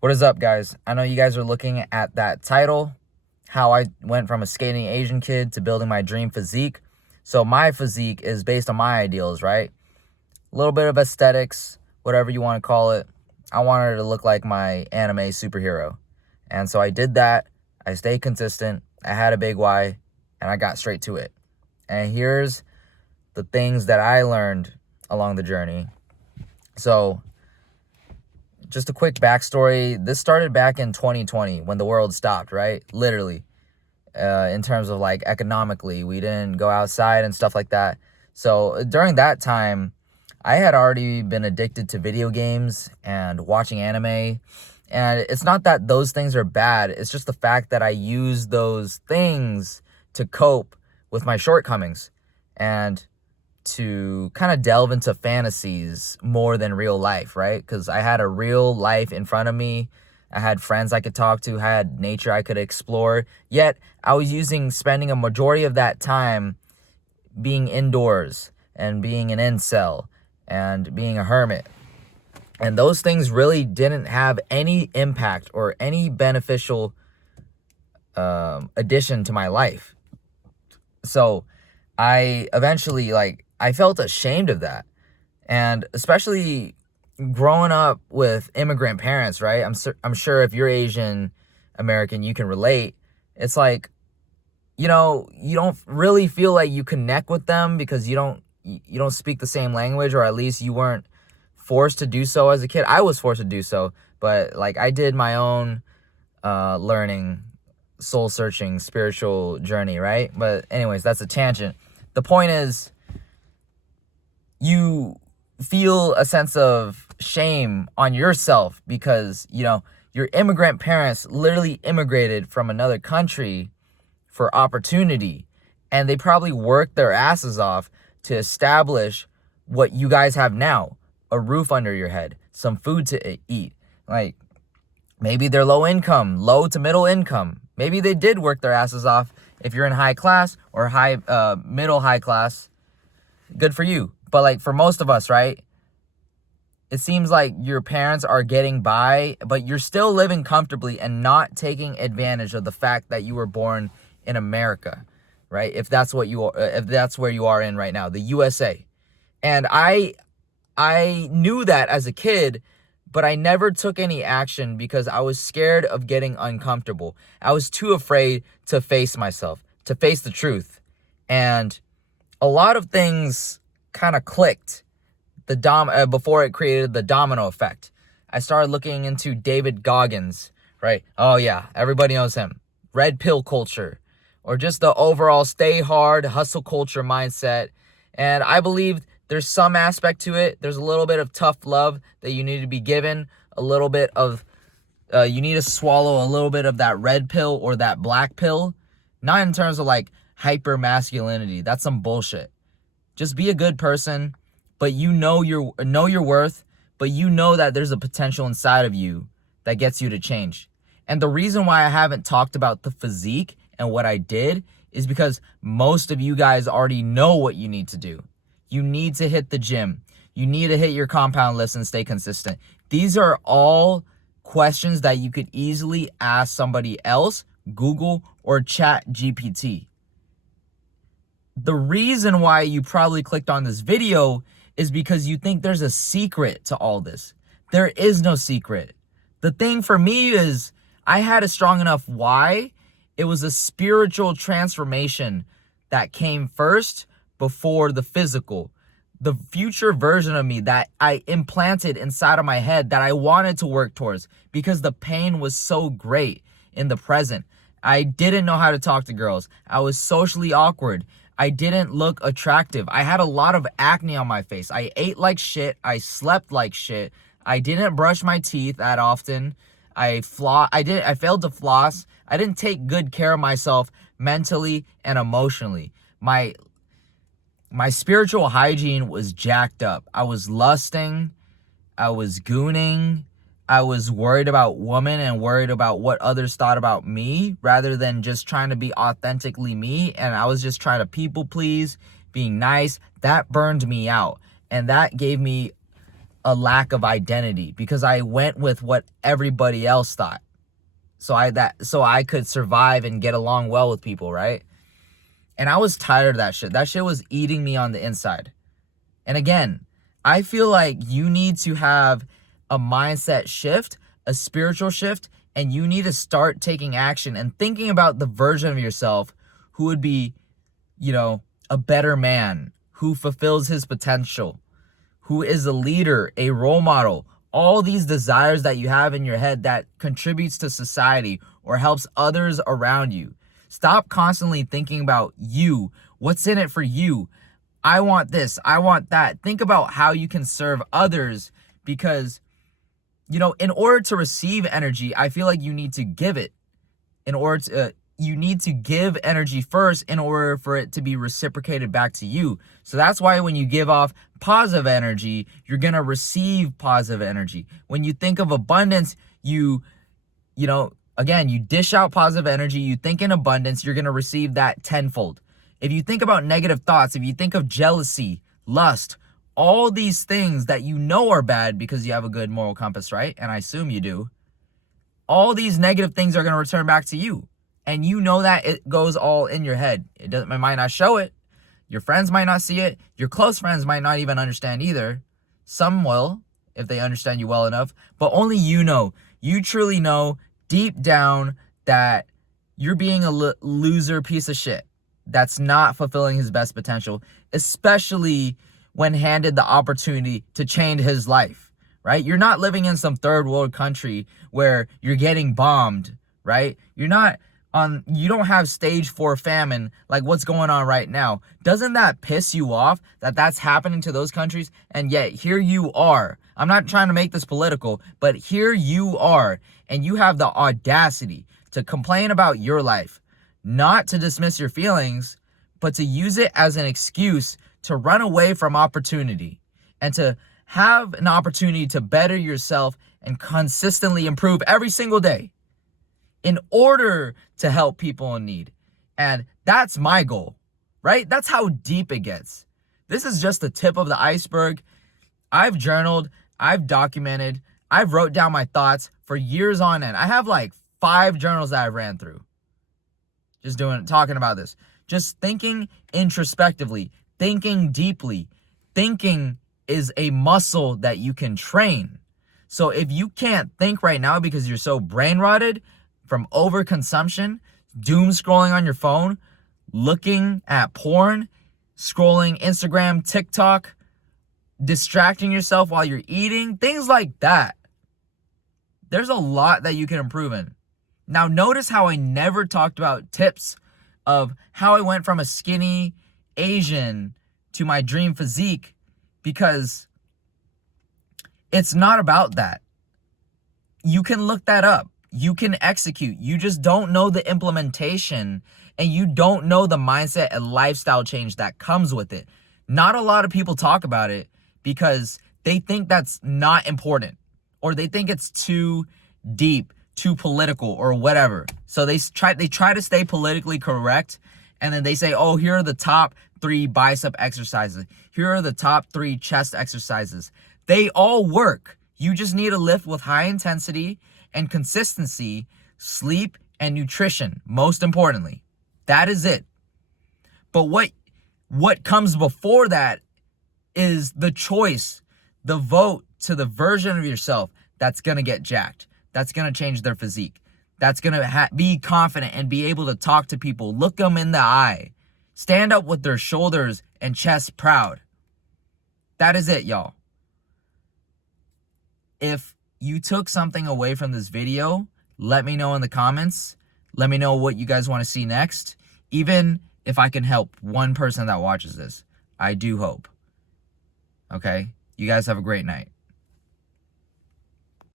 What is up, guys? I know you guys are looking at that title, how I went from a skating Asian kid to building my dream physique. So my physique is based on my ideals, right? A little bit of aesthetics, whatever you want to call it. I wanted to look like my anime superhero. And so I did that. I stayed consistent. I had a big why, and I got straight to it. And here's the things that I learned along the journey. So just a quick backstory. This started back in 2020 when the world stopped, right? Literally. In terms of like economically, we didn't go outside and stuff like that. So during that time, I had already been addicted to video games and watching anime. And it's not that those things are bad. It's just the fact that I use those things to cope with my shortcomings and to kind of delve into fantasies more than real life, right? Because I had a real life in front of me. I had friends I could talk to, had nature I could explore. Yet I was spending a majority of that time being indoors and being an incel and being a hermit. And those things really didn't have any impact or any beneficial addition to my life. So I eventually, I felt ashamed of that. And especially growing up with immigrant parents, right? I'm sure if you're Asian American, you can relate. It's like, you don't really feel like you connect with them because you don't speak the same language, or at least you weren't forced to do so as a kid. I was forced to do so, but like I did my own learning, soul searching, spiritual journey, right? But anyways, that's a tangent. The point is, you feel a sense of shame on yourself because, your immigrant parents literally immigrated from another country for opportunity, and they probably worked their asses off to establish what you guys have now: a roof under your head, some food to eat. Like, maybe they're low to middle income. Maybe they did work their asses off. If you're in high class or middle high class, good for you. But like for most of us, right? It seems like your parents are getting by, but you're still living comfortably and not taking advantage of the fact that you were born in America, right? If that's where you are in right now, the USA. And I knew that as a kid, but I never took any action because I was scared of getting uncomfortable. I was too afraid to face myself, to face the truth. And a lot of things kind of clicked before it created the domino effect. I started looking into David Goggins, right? Oh yeah, everybody knows him. Red pill culture, or just the overall stay hard, hustle culture mindset. And I believe there's some aspect to it. There's a little bit of tough love that you need to be given, a little bit of, you need to swallow a little bit of that red pill or that black pill. Not in terms of like hyper masculinity. That's some bullshit. Just be a good person, but know your worth, but you know that there's a potential inside of you that gets you to change. And the reason why I haven't talked about the physique and what I did is because most of you guys already know what you need to do. You need to hit the gym. You need to hit your compound lifts and stay consistent. These are all questions that you could easily ask somebody else, Google or Chat GPT. The reason why you probably clicked on this video is because you think there's a secret to all this. There is no secret. The thing for me is I had a strong enough why. It was a spiritual transformation that came first before the physical. The future version of me that I implanted inside of my head that I wanted to work towards because the pain was so great in the present. I didn't know how to talk to girls. I was socially awkward. I didn't look attractive. I had a lot of acne on my face. I ate like shit. I slept like shit. I didn't brush my teeth that often. I failed to floss. I didn't take good care of myself mentally and emotionally. My spiritual hygiene was jacked up. I was lusting. I was gooning. I was worried about women and worried about what others thought about me rather than just trying to be authentically me. And I was just trying to people please, being nice. That burned me out. And that gave me a lack of identity because I went with what everybody else thought. So I could survive and get along well with people, right? And I was tired of that shit. That shit was eating me on the inside. And again, I feel like you need to have a mindset shift, a spiritual shift, and you need to start taking action and thinking about the version of yourself who would be, a better man, who fulfills his potential, who is a leader, a role model. All these desires that you have in your head that contributes to society or helps others around you. Stop constantly thinking about you. What's in it for you? I want this. I want that. Think about how you can serve others because, in order to receive energy, I feel like you need to give it. You need to give energy first in order for it to be reciprocated back to you. So that's why when you give off positive energy, you're going to receive positive energy. When you think of abundance, you dish out positive energy, you think in abundance, you're going to receive that tenfold. If you think about negative thoughts, if you think of jealousy, lust, all these things that you know are bad because you have a good moral compass, right? And I assume you do. All these negative things are going to return back to you. And you know that it goes all in your head. It might not show it. Your friends might not see it. Your close friends might not even understand either. Some will, if they understand you well enough. But only you know. You truly know deep down that you're being a loser piece of shit that's not fulfilling his best potential, especially when handed the opportunity to change his life, right? You're not living in some third world country where you're getting bombed, right? You don't have stage 4 famine like what's going on right now. Doesn't that piss you off that that's happening to those countries? And yet here you are. I'm not trying to make this political, but here you are. And you have the audacity to complain about your life, not to dismiss your feelings, but to use it as an excuse to run away from opportunity and to have an opportunity to better yourself and consistently improve every single day in order to help people in need. And that's my goal, right? That's how deep it gets. This is just the tip of the iceberg. I've journaled, I've documented, I've wrote down my thoughts for years on end. I have like 5 journals that I've ran through. Talking about this. Just thinking introspectively, thinking deeply. Thinking is a muscle that you can train. So if you can't think right now because you're so brain rotted from overconsumption, doom scrolling on your phone, looking at porn, scrolling Instagram, TikTok, distracting yourself while you're eating, things like that. There's a lot that you can improve in. Now, notice how I never talked about tips of how I went from a skinny Asian to my dream physique, because it's not about that. You can look that up. You can execute. You just don't know the implementation, and you don't know the mindset and lifestyle change that comes with it. Not a lot of people talk about it because they think that's not important, or they think it's too deep, too political, or whatever. So they try to stay politically correct, and then they say, oh, here are the top 3 bicep exercises. Here are the top 3 chest exercises. They all work. You just need to lift with high intensity and consistency, sleep, and nutrition, most importantly. That is it. But what comes before that is the choice, the vote to the version of yourself that's going to get jacked, that's going to change their physique, that's going to be confident and be able to talk to people, look them in the eye, stand up with their shoulders and chest proud. That is it, y'all. If you took something away from this video, let me know in the comments. Let me know what you guys want to see next. Even if I can help one person that watches this, I do hope. Okay? You guys have a great night.